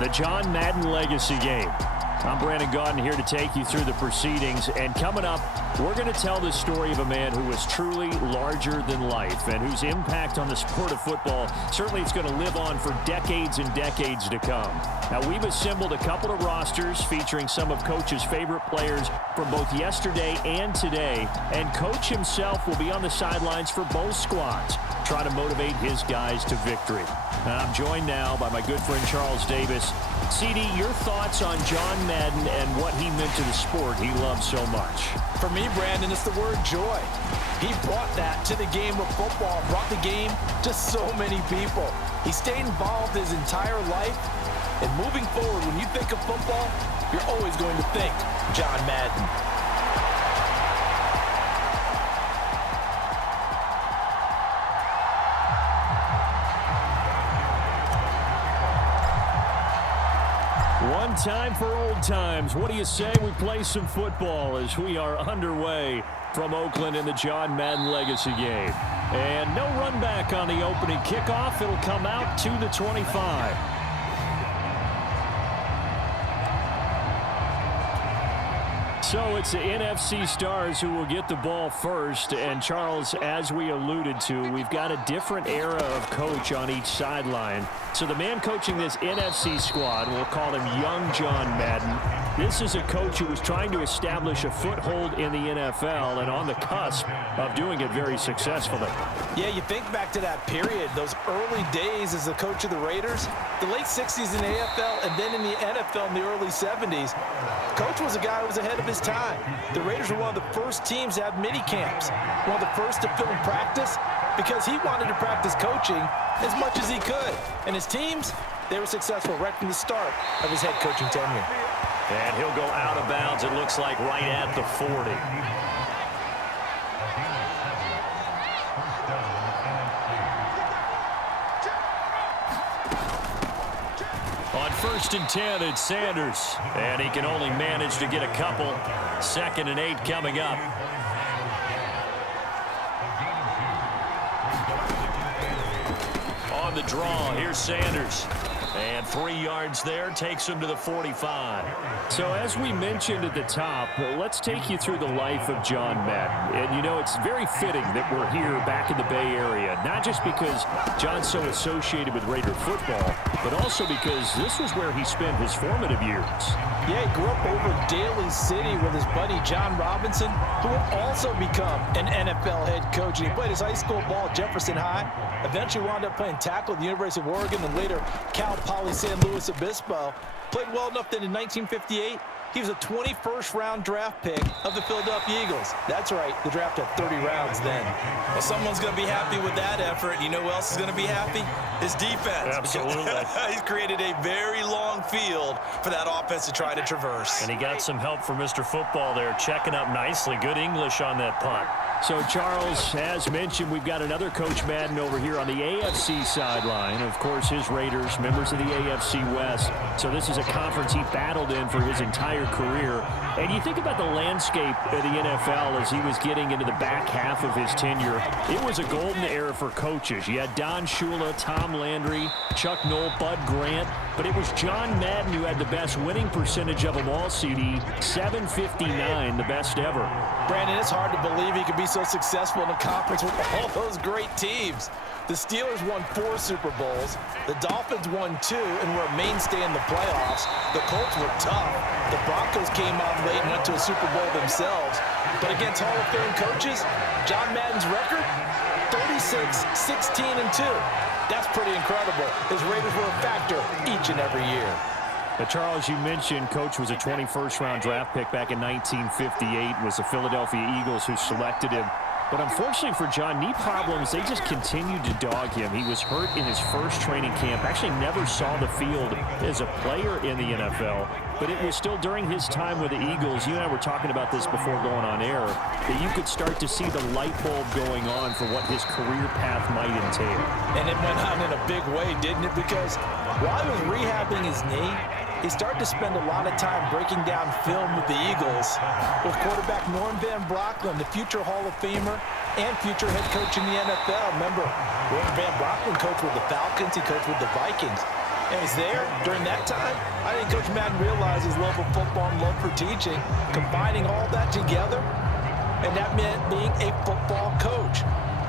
the John Madden Legacy Game. I'm Brandon Gaudin here to take you through the proceedings. And coming up, we're going to tell the story of a man who was truly larger than life and whose impact on the sport of football, certainly it's going to live on for decades and decades to come. Now, we've assembled a couple of rosters featuring some of Coach's favorite players from both yesterday and today. And Coach himself will be on the sidelines for both squads, trying to motivate his guys to victory. And I'm joined now by my good friend Charles Davis. CD, your thoughts on John Madden and what he meant to the sport he loves so much? For me, Brandon, it's the word joy. He brought that to the game of football, brought the game to so many people. He stayed involved his entire life. And moving forward, when you think of football, you're always going to think John Madden. One time for old times. What do you say we play some football as we are underway from Oakland in the John Madden Legacy Game? And no run back on the opening kickoff. It'll come out to the 25. So it's the NFC Stars who will get the ball first. And Charles, as we alluded to, we've got a different era of coach on each sideline. So the man coaching this NFC squad, we'll call him Young John Madden. This is a coach who was trying to establish a foothold in the NFL and on the cusp of doing it very successfully. Yeah, you think back to that period, those early days as the coach of the Raiders, the late 60s in the AFL and then in the NFL in the early 70s. Coach was a guy who was ahead of his time. The Raiders were one of the first teams to have mini camps, one of the first to film practice, because he wanted to practice coaching as much as he could. And his teams, they were successful right from the start of his head coaching tenure. And he'll go out of bounds, it looks like, right at the 40. On 1st and 10, it's Sanders. And he can only manage to get a couple. 2nd and 8 coming up. On the draw, here's Sanders. And 3 yards there, takes him to the 45. So as we mentioned at the top, let's take you through the life of John Madden. And you know, it's very fitting that we're here back in the Bay Area, not just because John's so associated with Raider football, but also because this was where he spent his formative years. Yeah, he grew up over Daly City with his buddy John Robinson, who would also become an NFL head coach. And he played his high school ball at Jefferson High, eventually wound up playing tackle at the University of Oregon, and later Cal Poly San Luis Obispo. Played well enough that in 1958, he was a 21st round draft pick of the Philadelphia Eagles. That's right, the draft had 30 rounds then. Well, someone's going to be happy with that effort. You know who else is going to be happy? His defense. Absolutely. He's created a very long field for that offense to try to traverse. And he got some help from Mr. Football there, checking up nicely. Good English on that punt. So, Charles, as mentioned, we've got another Coach Madden over here on the AFC sideline. Of course, his Raiders, members of the AFC West. So this is a conference he battled in for his entire career. And you think about the landscape of the NFL as he was getting into the back half of his tenure. It was a golden era for coaches. You had Don Shula, Tom Landry, Chuck Noll, Bud Grant. But it was John Madden who had the best winning percentage of them all, CD. 759, the best ever. Brandon, it's hard to believe he could be so successful in a conference with all those great teams. The Steelers won 4 Super Bowls. The Dolphins won 2 and were a mainstay in the playoffs. The Colts were tough. The Broncos came on late and went to a Super Bowl themselves. But against Hall of Fame coaches, John Madden's record, 36, 16, and 2. That's pretty incredible. His Raiders were a factor each and every year. But Charles, you mentioned Coach was a 21st round draft pick back in 1958. It was the Philadelphia Eagles who selected him. But unfortunately for John, knee problems, they just continued to dog him. He was hurt in his first training camp, actually never saw the field as a player in the NFL. But it was still during his time with the Eagles, you and I were talking about this before going on air, that you could start to see the light bulb going on for what his career path might entail. And it went on in a big way, didn't it? Because while he was rehabbing his knee, he started to spend a lot of time breaking down film with the Eagles, with quarterback Norm Van Brocklin, the future Hall of Famer and future head coach in the NFL. Remember, Norm Van Brocklin coached with the Falcons, he coached with the Vikings. and was there during that time. I think Coach Madden realized his love of football and love for teaching, combining all that together, and that meant being a football coach.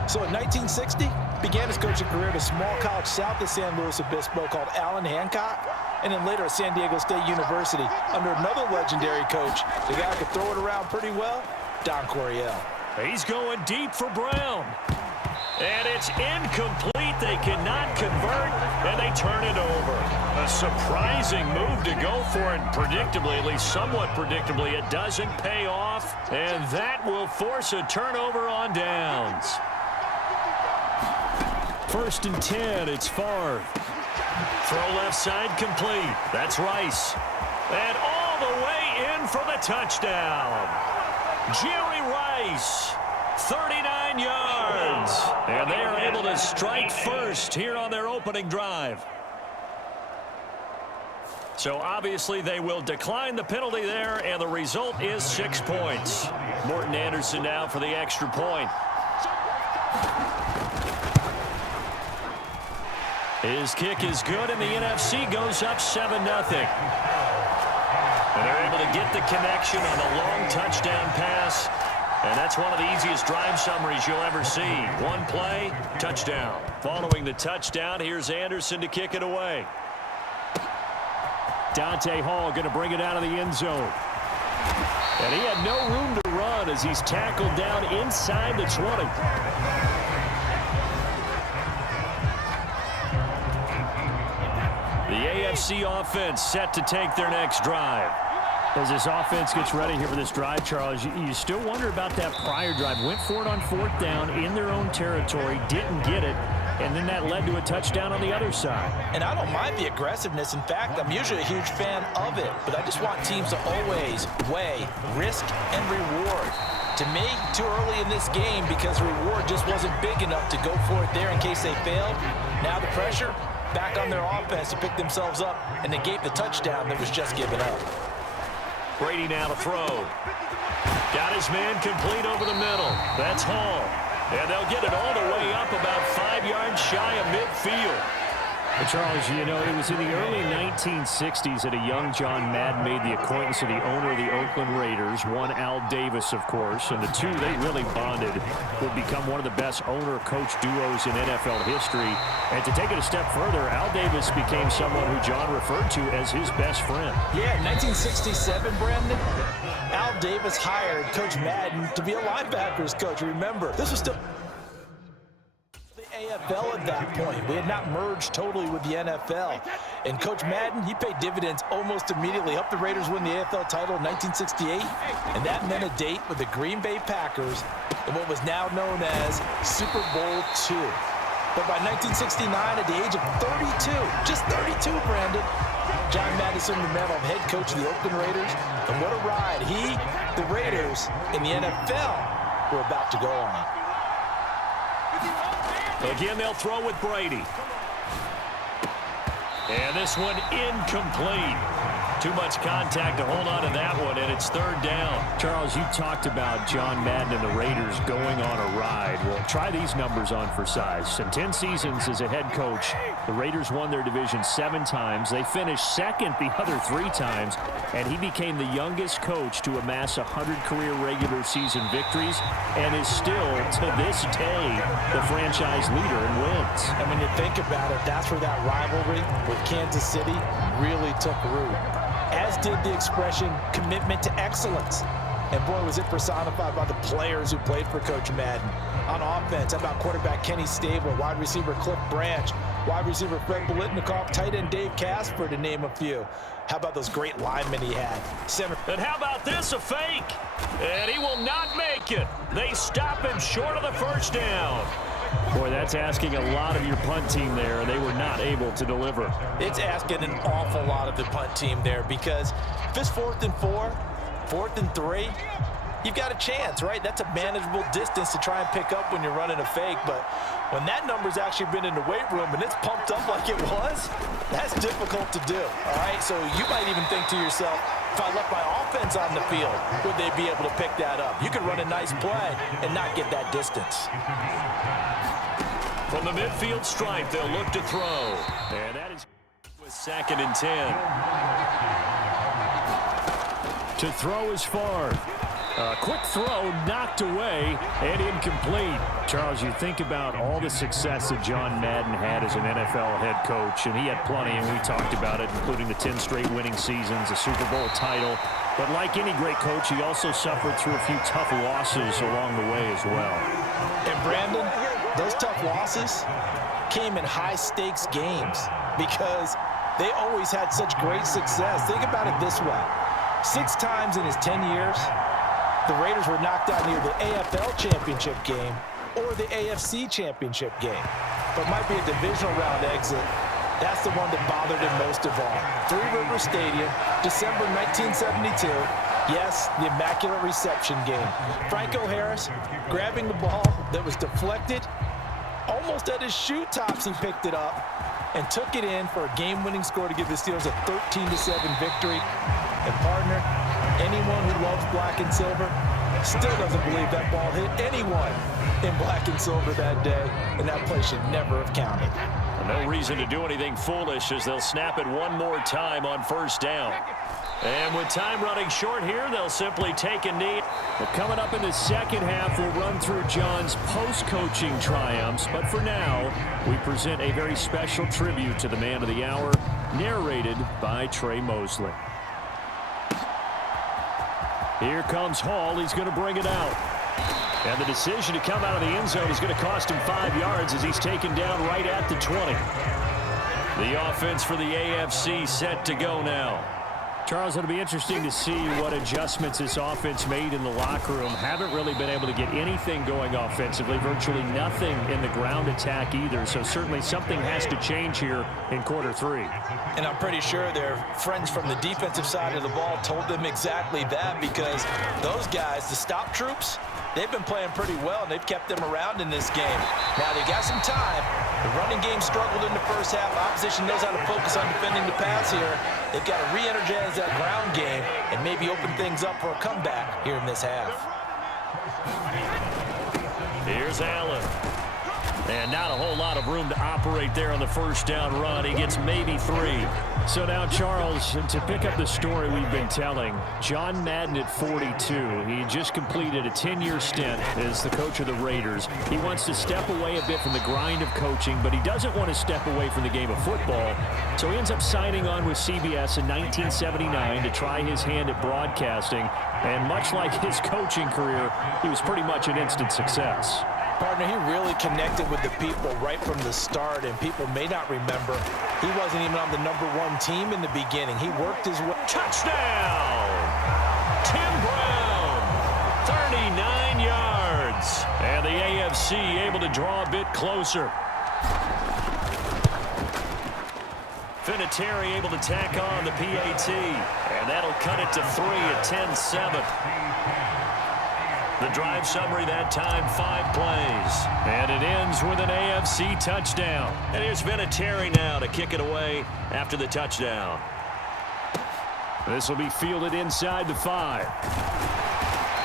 So in 1960, began his coaching career at a small college south of San Luis Obispo called Allen Hancock, and then later at San Diego State University under another legendary coach, the guy who could throw it around pretty well, Don Coryell. He's going deep for Brown. And it's incomplete. They cannot convert, and they turn it over. A surprising move to go for it. Predictably, at least somewhat predictably, it doesn't pay off, and that will force a turnover on downs. 1st and 10, it's Favre. Throw left side complete. That's Rice. And all the way in for the touchdown. Jerry Rice, 39 yards. And they are able to strike first here on their opening drive. So obviously they will decline the penalty there, and the result is 6 points. Morton Anderson now for the extra point. His kick is good, and the NFC goes up 7-0. And they're able to get the connection on a long touchdown pass. And that's one of the easiest drive summaries you'll ever see. One play, touchdown. Following the touchdown, here's Anderson to kick it away. Dante Hall going to bring it out of the end zone. And he had no room to run as he's tackled down inside the 20. The AFC offense set to take their next drive. As this offense gets ready here for this drive, Charles, you still wonder about that prior drive. Went for it on 4th down in their own territory, didn't get it, and then that led to a touchdown on the other side. And I don't mind the aggressiveness. In fact, I'm usually a huge fan of it, but I just want teams to always weigh risk and reward. To me, too early in this game because the reward just wasn't big enough to go for it there in case they failed. Now the pressure back on their offense to pick themselves up and negate the touchdown that was just given up. Brady now to throw. Got his man complete over the middle. That's Hall. And they'll get it all the way up about 5 yards shy of midfield. But Charles, you know, it was in the early 1960s that a young John Madden made the acquaintance of the owner of the Oakland Raiders, one Al Davis, of course, and the two, they really bonded, would become one of the best owner-coach duos in NFL history. And to take it a step further, Al Davis became someone who John referred to as his best friend. Yeah, in 1967, Brandon, Al Davis hired Coach Madden to be a linebackers coach. Remember, this was still AFL at that point. We had not merged totally with the NFL. And Coach Madden, he paid dividends almost immediately. Helped the Raiders win the AFL title in 1968. And that meant a date with the Green Bay Packers in what was now known as Super Bowl II. But by 1969, at the age of 32, just 32, Brandon, John Madden assumed the mantle of head coach of the Oakland Raiders. And what a ride he, the Raiders, and the NFL were about to go on. Again, they'll throw with Brady. And this one incomplete. Too much contact to hold on to that one, and it's 3rd down. Charles, you talked about John Madden and the Raiders going on a ride. Well, try these numbers on for size. In 10 seasons as a head coach, the Raiders won their division 7 times. They finished second the other 3 times, and he became the youngest coach to amass 100 career regular season victories and is still, to this day, the franchise leader in wins. And when you think about it, that's where that rivalry with Kansas City really took root. As did the expression commitment to excellence. And boy, was it personified by the players who played for Coach Madden. On offense, how about quarterback Kenny Stabler, wide receiver Cliff Branch, wide receiver Fred Biletnikoff, tight end Dave Casper, to name a few. How about those great linemen he had? And how about this, a fake? And he will not make it. They stop him short of the 1st down. Boy, that's asking a lot of your punt team there. They were not able to deliver. It's asking an awful lot of the punt team there because if it's 4th and 4, 4th and 3, you've got a chance, right? That's a manageable distance to try and pick up when you're running a fake. But when that number's actually been in the weight room and it's pumped up like it was, that's difficult to do, all right? So you might even think to yourself, if I left my offense on the field, would they be able to pick that up? You could run a nice play and not get that distance. From the midfield stripe, they'll look to throw. And that is with 2nd and 10. To throw is far. A quick throw knocked away and incomplete. Charles, you think about all the success that John Madden had as an NFL head coach, and he had plenty, and we talked about it, including the 10 straight winning seasons, a Super Bowl title. But like any great coach, he also suffered through a few tough losses along the way as well. And Brandon, those tough losses came in high-stakes games because they always had such great success. Think about it this way. 6 times in his 10 years, the Raiders were knocked out near the AFL championship game or the AFC championship game. But might be a divisional round exit. That's the one that bothered him most of all. Three Rivers Stadium, December 1972. Yes, the Immaculate Reception game. Franco Harris grabbing the ball that was deflected. Almost at his shoe tops, he picked it up and took it in for a game-winning score to give the Steelers a 13-7 victory. And partner, anyone who loves black and silver still doesn't believe that ball hit anyone in black and silver that day, and that play should never have counted. No reason to do anything foolish as they'll snap it one more time on 1st down. And with time running short here, they'll simply take a knee. Well, coming up in the second half, we'll run through John's post-coaching triumphs. But for now, we present a very special tribute to the man of the hour, narrated by Trey Mosley. Here comes Hall. He's going to bring it out. And the decision to come out of the end zone is going to cost him 5 yards as he's taken down right at the 20. The offense for the AFC set to go now. Charles, it'll be interesting to see what adjustments this offense made in the locker room. Haven't really been able to get anything going offensively, virtually nothing in the ground attack either. So certainly something has to change here in quarter 3. And I'm pretty sure their friends from the defensive side of the ball told them exactly that, because those guys, the stop troops, they've been playing pretty well, and they've kept them around in this game. Now, they got some time. The running game struggled in the first half. Opposition knows how to focus on defending the pass here. They've got to re-energize that ground game and maybe open things up for a comeback here in this half. Here's Allen. And not a whole lot of room to operate there on the 1st down run. He gets maybe 3. So now, Charles, to pick up the story we've been telling, John Madden at 42. He just completed a 10-year stint as the coach of the Raiders. He wants to step away a bit from the grind of coaching, but he doesn't want to step away from the game of football. So he ends up signing on with CBS in 1979 to try his hand at broadcasting. And much like his coaching career, he was pretty much an instant success. Partner, he really connected with the people right from the start, and people may not remember, he wasn't even on the #1 team in the beginning. He worked his way. Touchdown! Tim Brown, 39 yards. And the AFC able to draw a bit closer. Vinatieri able to tack on the PAT, and that'll cut it to 3 at 10-7. The drive summary that time, 5 plays. And it ends with an AFC touchdown. And here's Vinatieri now to kick it away after the touchdown. This will be fielded inside the 5.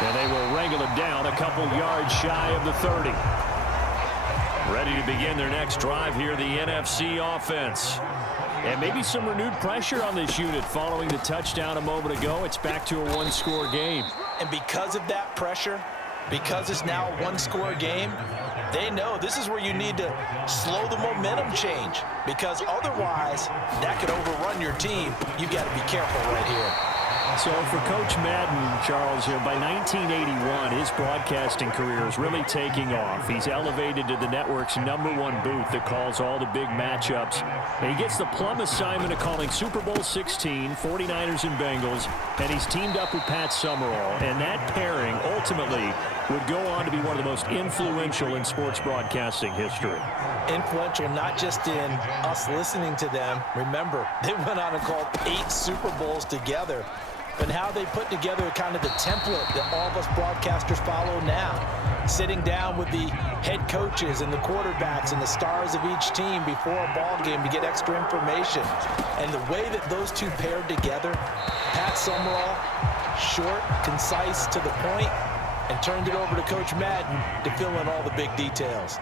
And they will wrangle it down a couple yards shy of the 30. Ready to begin their next drive here, the NFC offense. And maybe some renewed pressure on this unit following the touchdown a moment ago. It's back to a 1-score game. And because of that pressure, because it's now a 1-score game, they know this is where you need to slow the momentum change, because otherwise that could overrun your team. You got to be careful right here. So for Coach Madden, Charles, by 1981, his broadcasting career is really taking off. He's elevated to the network's #1 booth that calls all the big matchups. And he gets the plum assignment of calling Super Bowl 16, 49ers and Bengals, and he's teamed up with Pat Summerall. And that pairing ultimately would go on to be one of the most influential in sports broadcasting history. Influential not just in us listening to them. Remember, they went on and called 8 Super Bowls together. But how they put together kind of the template that all of us broadcasters follow now. Sitting down with the head coaches and the quarterbacks and the stars of each team before a ball game to get extra information. And the way that those two paired together, Pat Summerall, short, concise, to the point, and turned it over to Coach Madden to fill in all the big details.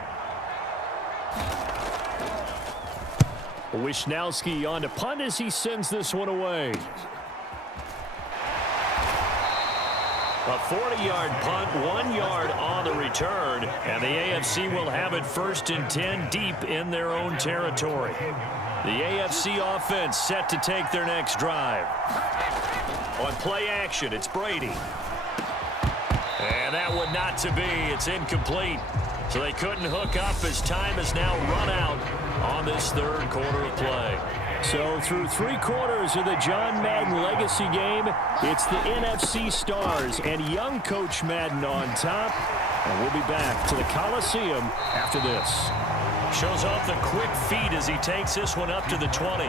Wisnowski on to punt as he sends this one away. A 40-yard punt, 1 yard on the return, and the AFC will have it 1st and 10 deep in their own territory. The AFC offense set to take their next drive. On play action, it's Brady. And that one not to be. It's incomplete. So they couldn't hook up as time has now run out on this 3rd quarter of play. So through 3 quarters of the John Madden legacy game, it's the NFC Stars and young Coach Madden on top. And we'll be back to the Coliseum after this. Shows off the quick feet as he takes this one up to the 20.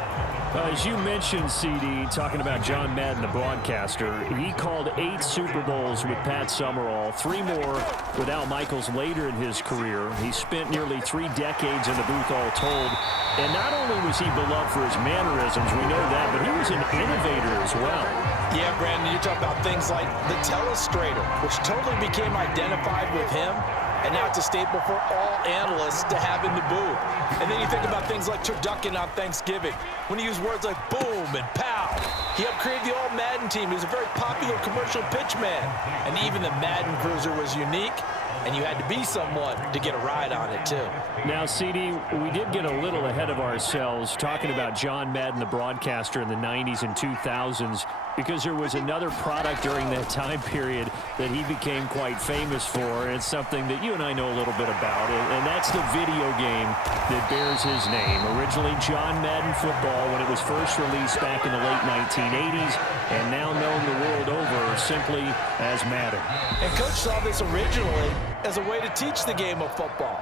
As you mentioned, CD, talking about John Madden, the broadcaster, he called 8 Super Bowls with Pat Summerall, 3 more with Al Michaels later in his career. He spent nearly 3 decades in the booth all told. And not only was he beloved for his mannerisms, we know that, but he was an innovator as well. Yeah, Brandon, you talk about things like the telestrator, which totally became identified with him. And now it's a staple for all analysts to have in the booth. And then you think about things like turducken on Thanksgiving, when he used words like boom and pow. He helped create the all-Madden team. He was a very popular commercial pitch man. And even the Madden Cruiser was unique, and you had to be someone to get a ride on it, too. Now, CD, we did get a little ahead of ourselves talking about John Madden, the broadcaster in the 90s and 2000s, because there was another product during that time period that he became quite famous for, and it's something that you and I know a little bit about, and that's the video game that bears his name. Originally John Madden Football when it was first released back in the late 1980s, and now known the world over simply as Madden. And Coach saw this originally as a way to teach the game of football.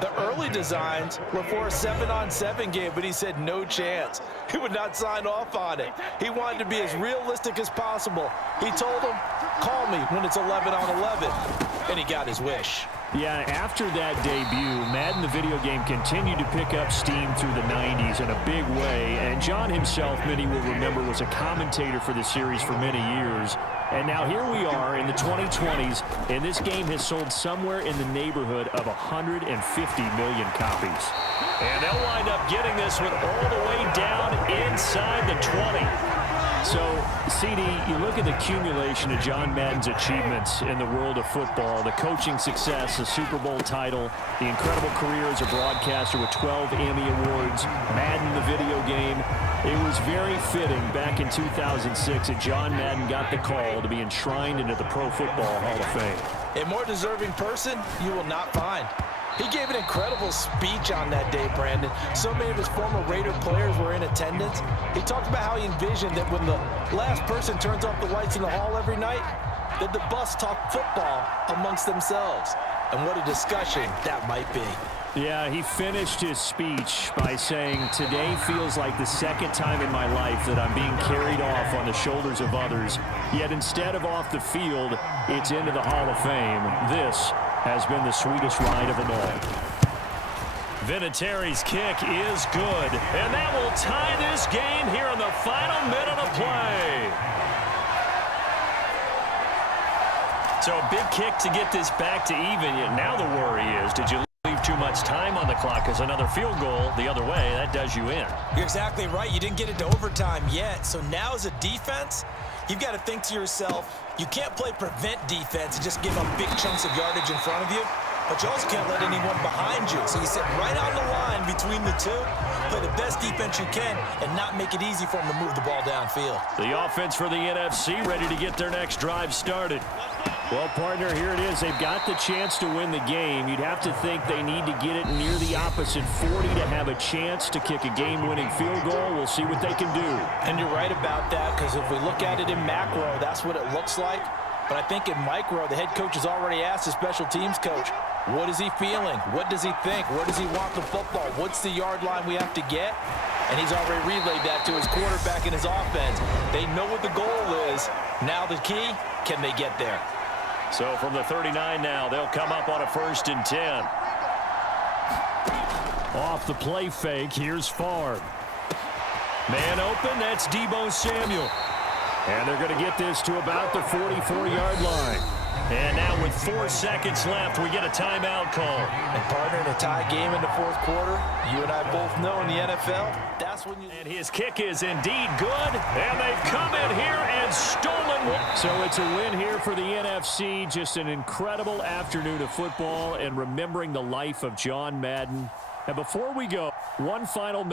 The early designs were for a 7-on-7 game, but he said no chance. He would not sign off on it. He wanted to be as realistic as possible. He told him, call me when it's 11-on-11, and he got his wish. Yeah, after that debut, Madden the video game continued to pick up steam through the 90s in a big way, and John himself, many will remember, was a commentator for the series for many years. And now here we are in the 2020s, and this game has sold somewhere in the neighborhood of 150 million copies. And they'll wind up getting this one all the way down inside the 20. So, CD, you look at the accumulation of John Madden's achievements in the world of football, the coaching success, the Super Bowl title, the incredible career as a broadcaster with 12 Emmy Awards, Madden the video game. It was very fitting back in 2006 that John Madden got the call to be enshrined into the Pro Football Hall of Fame. A more deserving person you will not find. He gave an incredible speech on that day, Brandon. So many of his former Raider players were in attendance. He talked about how he envisioned that when the last person turns off the lights in the hall every night, that the bus talk football amongst themselves. And what a discussion that might be. Yeah, he finished his speech by saying, today feels like the second time in my life that I'm being carried off on the shoulders of others. Yet instead of off the field, it's into the Hall of Fame. This has been the sweetest ride of them all. Vinatieri's kick is good, and that will tie this game here in the final minute of play. So a big kick to get this back to even. Yet now the worry is, did you leave too much time on the clock? Because another field goal the other way, that does you in. You're exactly right. You didn't get it to overtime yet. So now as a defense, you've got to think to yourself, you can't play prevent defense and just give up big chunks of yardage in front of you, but you also can't let anyone behind you. So you sit right on the line between the two, play the best defense you can, and not make it easy for them to move the ball downfield. The offense for the NFC ready to get their next drive started. Well, partner, here it is. They've got the chance to win the game. You'd have to think they need to get it near the opposite 40 to have a chance to kick a game-winning field goal. We'll see what they can do. And you're right about that, because if we look at it in macro, that's what it looks like. But I think in micro, the head coach has already asked the special teams coach, what is he feeling? What does he think? Where does he want the football? What's the yard line we have to get? And he's already relayed that to his quarterback and his offense. They know what the goal is. Now the key, can they get there? So from the 39 now, they'll come up on a 1st and 10. Off the play fake, here's Favre. Man open, that's Deebo Samuel. And they're going to get this to about the 44-yard line. And now with 4 seconds left, we get a timeout call. And partner, in a tie game in the fourth quarter, you and I both know in the NFL, that's when you... And his kick is indeed good, and they've come in here and stolen one. So it's a win here for the NFC. Just an incredible afternoon of football and remembering the life of John Madden. And before we go, one final